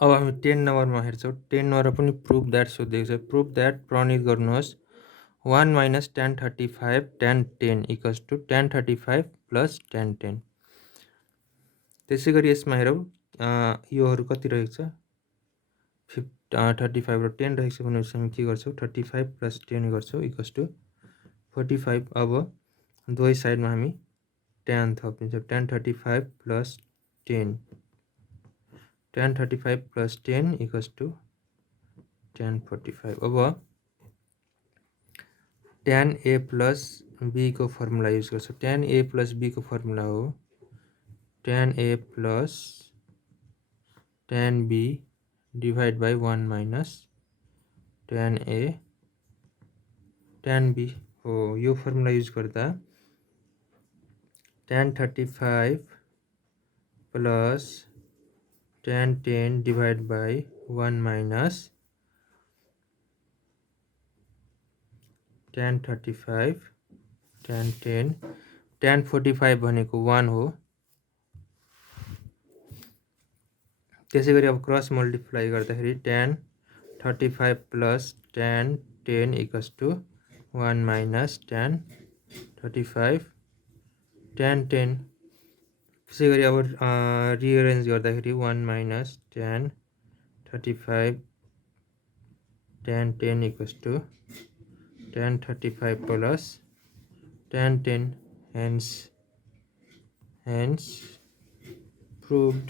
अब हामी 10 नम्बरमा हेर्छौँ। 10 नम्बर पनि प्रुफ द्याट सोधेको छ। प्रुफ द्याट प्रणित गर्नुहोस् 1 minus tan 35 tan 10 equals to tan 35 plus tan 10। त्यसै गरी यसमा हेरौँ योहरू कति रहेको छ 35 र 10 रहेको छ भनेपछि हामी के गर्छौँ 35 प्लस 10 गर्छौँ इक्वल्स टु 45। अब दुवै साइडमा हामी tan थपिन्छौँ tan 35 plus 10 tan 35 plus 10 equals to tan 45। अब tan a प्लस b को फर्मुला युज गर्छौँ। tan a प्लस b को फर्मुला हो tan a plus tan b divide by 1 minus tan a tan b हो। यो formula use गर्दा tan 35 plus tan 10 divide by 1 minus tan 35 tan 10 tan 45 भनेको 1 हो। त्यसै गरी अब क्रस मल्टिप्लाई गर्दाखेरि tan 35 plus tan 10 equals to 1 minus tan 35 tan 10। त्यसै गरी अब रिअरेन्ज गर्दाखेरि 1 minus tan 35 tan 10 equals to tan 35 plus tan 10 hence proved